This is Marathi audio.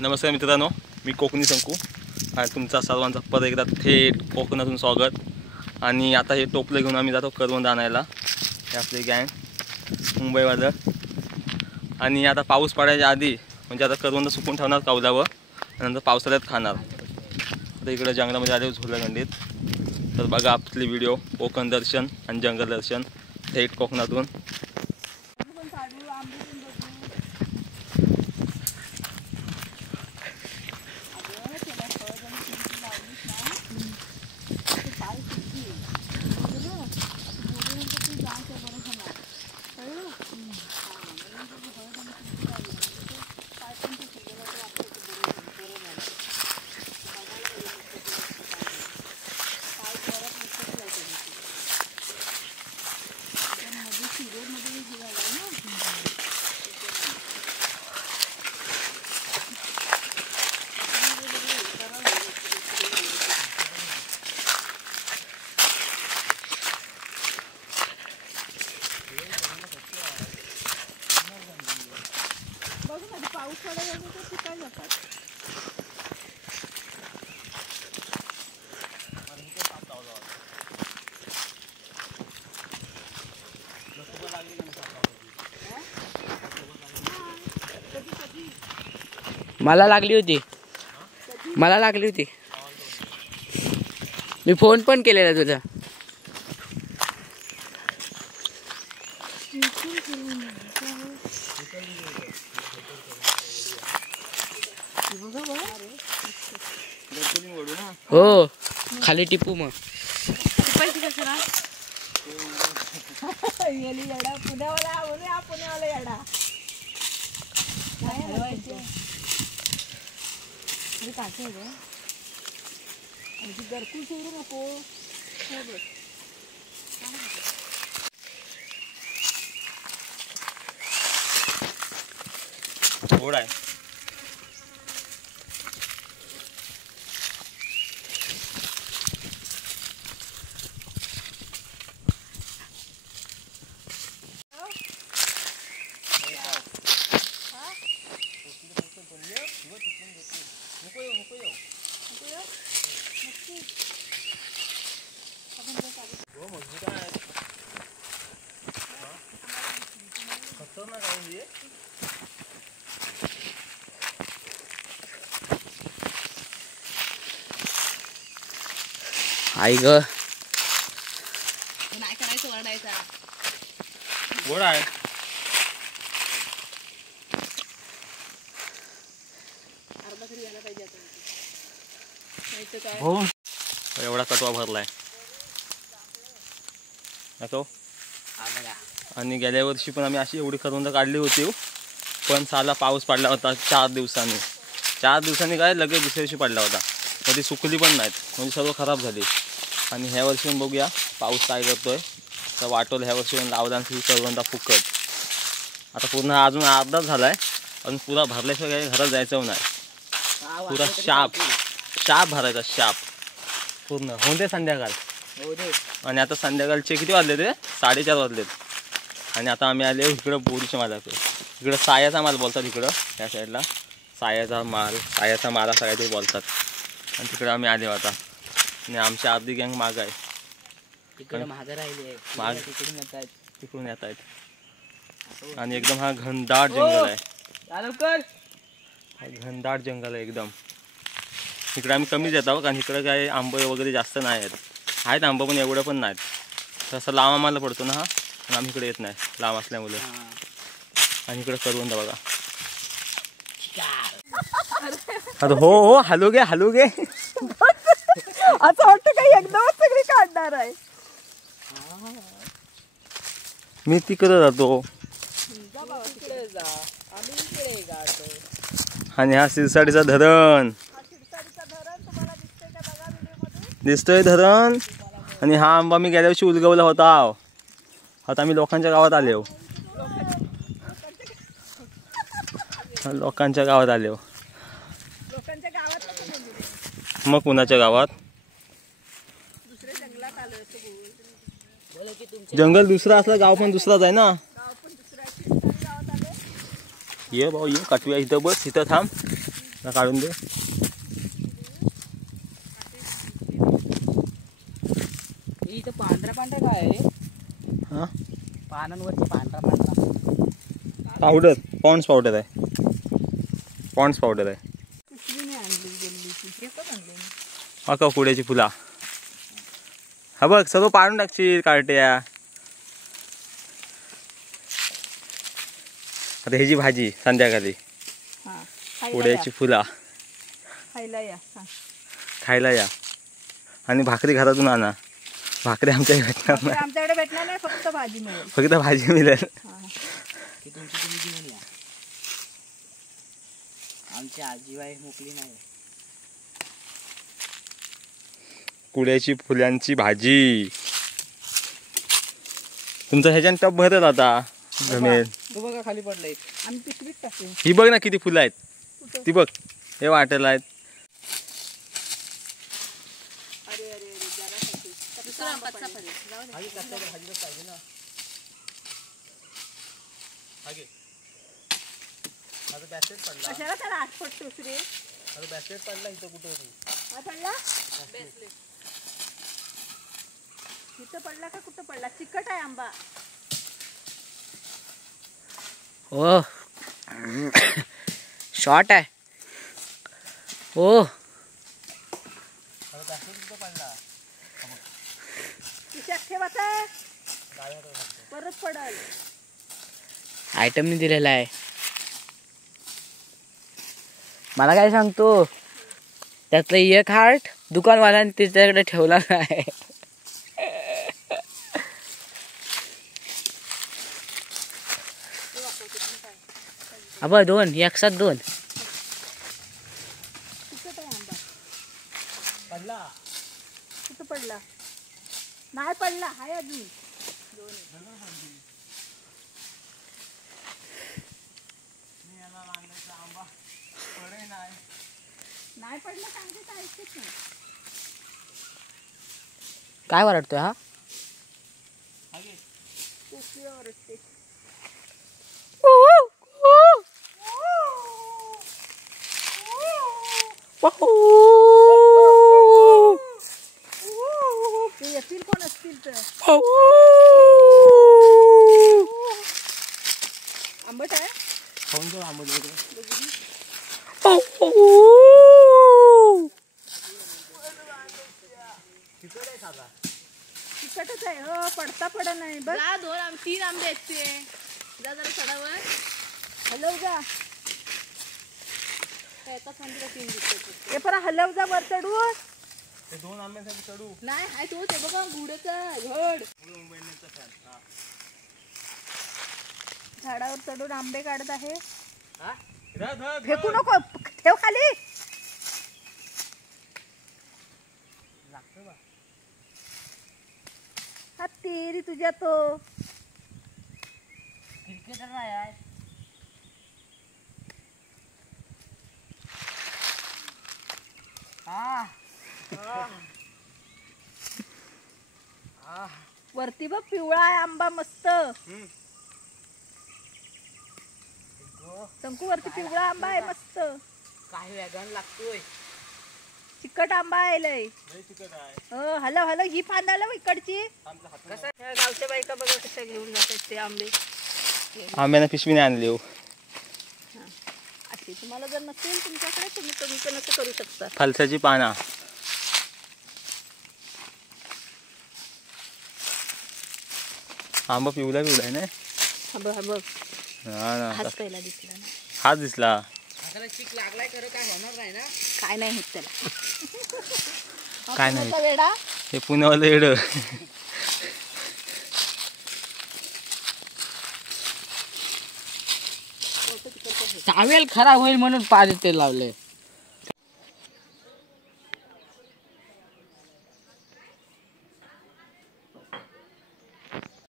नमस्कार मित्रांनो, मी कोकणी संकू आणि तुमचा सर्वांचा परत एकदा थेट कोकणातून स्वागत। आणि आता हे टोपलं घेऊन आम्ही जातो करवंद आणायला। हे आपले गँग मुंबईवालं। आणि आता पाऊस पडायच्या आधी म्हणजे आता करवंद सुकून ठेवणार कावल्यावर, नंतर पावसाळ्यात खाणार। आता इकडे जंगलामध्ये आले झुलगंडीत। तर बघा आपली व्हिडिओ कोकण दर्शन आणि जंगल दर्शन थेट कोकणातून। पाऊस पडायला लागला तर सुकायला जातात। मला लागली होती मी फोन पण केलेला तुझा। हो खाली टिपू मग पुण्यावाला येडा घरकुल सोडू नको। गोड आहे। आई ग नाही करायचं, वरडायचा। गोड आहे। अर्धा तरी यायला पाहिजे आता। नाहीतर काय हो एवढा कटवा भरलाय तो। आणि गेल्या वर्षी पण आम्ही अशी एवढी करवंद काढली होती, पण साला पाऊस पडला होता 4 दिवसांनी। 4 दिवसांनी काय लगेच दुसऱ्या दिवशी पडला होता, तर ती सुकली पण नाहीत, म्हणजे सर्व खराब झाली। आणि ह्या वर्षी पण बघूया पाऊस काय करतोय। तर वाटोल ह्या वर्षी पण लावला ही करवंदा फुकट। आता पूर्ण अजून अर्धाच झालाय, अजून पुरा भरल्याशिवाय काही घरात जायचं नाही। पुरा शाप भरायचा, शाप पूर्ण होते संध्याकाळ। आणि आता संध्याकाळचे किती वाजले ते 4:30 वाजलेत। आणि आता आम्ही आले इकडं बोरीच्या मालाकडे। इकडं सायाचा माल बोलतात, इकडं त्या साईडला सायाचा माल असं काहीतरी बोलतात। आणि तिकडे आम्ही आले आता। आणि आमची अर्धी गँग माग आहे, तिकडून येत आहेत। आणि एकदम हा घनदाट जंगल आहे, घनदाट जंगल आहे एकदम। इकडे आम्ही कमीच येतो, कारण इकडे काय आंबे वगैरे जास्त नाही आहेत आंबे, पण एवढं पण नाहीत। तसं लांब आम्हाला पडतो ना हा, पण आम्ही इकडे येत नाही लांब असल्यामुळे। आणि इकडे करवंद बघा। अरे हो हलू गे असं वाटतं काही एकदमच सगळी काढणार आहे। मी तिकडे जातो आणि हा सिरसाडीचा धरण दिसतोय धरण। आणि हा आंबा मी गेल्या वर्षी उलगवला होता, आता आम्ही लोकांच्या गावात आलो। लोकांच्या गावात मग कुणाच्या गावात? जंगल दुसरा असला गाव पण दुसराच आहे ना। ये भाऊ ये, कटव्या इथं बस, इथं थांब, काढून दे. इथं पांढरा पांढरा काय आहे? हा पानांवरची पांढरा पांढरा पावडर, पॉन्ड्स पावडर आहे. पॉन्ड्स पावडर आहे. हा का कुड्याची फुला. हा बघ सर्व पाडून टाकशील कार्ट्या. आता ह्याची भाजी संध्याकाळी. कुड्याची फुला खायला या. आणि भाकरी घरातून आणा. भाकरी आमच्याकडे भेटणार नाही. आमच्याकडे भेटणार नाही, फक्त भाजी मिळेल. फक्त भाजी मिळेल. तुम्ही घेऊन या. आमची आजीबाई मोकली नाही. कुड्याची फुलांची भाजी. तुमचं ह्याच्यात टप भरत आता जमेल. तू बघा खाली पडलंय. आम्ही पिशवीत टाकू. ही बघ ना किती फुलं आहेत. ती बघ हे वाटेला आहेत. अरे अरे अरे जरासाठी. दुसरा आंबाचा फळ. जाऊ दे. कशाला त्याला आठपट दुसरी? पडला इथं कुठे हा पडला? इथं पडला का कुठं पडला? चिकट आहे आंबा. ओ शॉर्ट आहे. ओ खिशात ठेवायचा. परत पडल. आयटमनी दिलेला आहे. मला काय सांगतो, त्यातलं एक हार्ट दुकानवाल्याने त्याच्याकडे ठेवला नाही. अबा दोन एक साथ दोन. चिकट आहे आंबा. पडला? कुठं पडला? नाही पडला, हाय अजून. नाही पडला सांगते काय ऐकतेच नाही. काय वाटतोय हा? पिशवीवर असते. ते येतील कोण असतील तर. आंबट आहे. तिखटच आहे. हो पडता पडा नाही बघ. 3 आंबे आहेत ते. जा जरा चढावर. हलव जा. एका फांदीला 3 दिसतात. हे परा हलव जा वर चढू. ते 2 आंब्यासाठी चढू. नाही आहे तो ते बघा गुडचा घड. झाडावर चढून आंबे काढत आहे. धर. फेकू नको, ठेव खाली. हा तेरी तुझ्या तो. क्रिकेटर आहे. वरती बघ पिवळा आहे आंबा मस्त. शंकू वरती पिवळा आंबा आहे मस्त. काय वेगळं लागतोय. चिकट आंबा आहे लय. हो हलव हलव. ही फांद हलव इकडची. गावच्या बायका बघा कशा घेऊन जातात ते आंबे. आंब्याने पिशवी नाही आणली. अशी तुम्हाला जर नसेल तुमच्याकडे तुम्ही कमी पण असं करू शकता. फलसाची पाना. आंबा पिवळा आहे ना. हा बघ हा बघ. हा ना. हाच पहिला दिसला ना. हाच दिसला. त्याला चिक लागलाय खरं काय होणार नाही ना. काय नाही होत त्याला. काय नाही. पुण्याचा वेडा. हे पुण्यावालं येड. टावेल खराब होईल म्हणून पाणी ते लावले.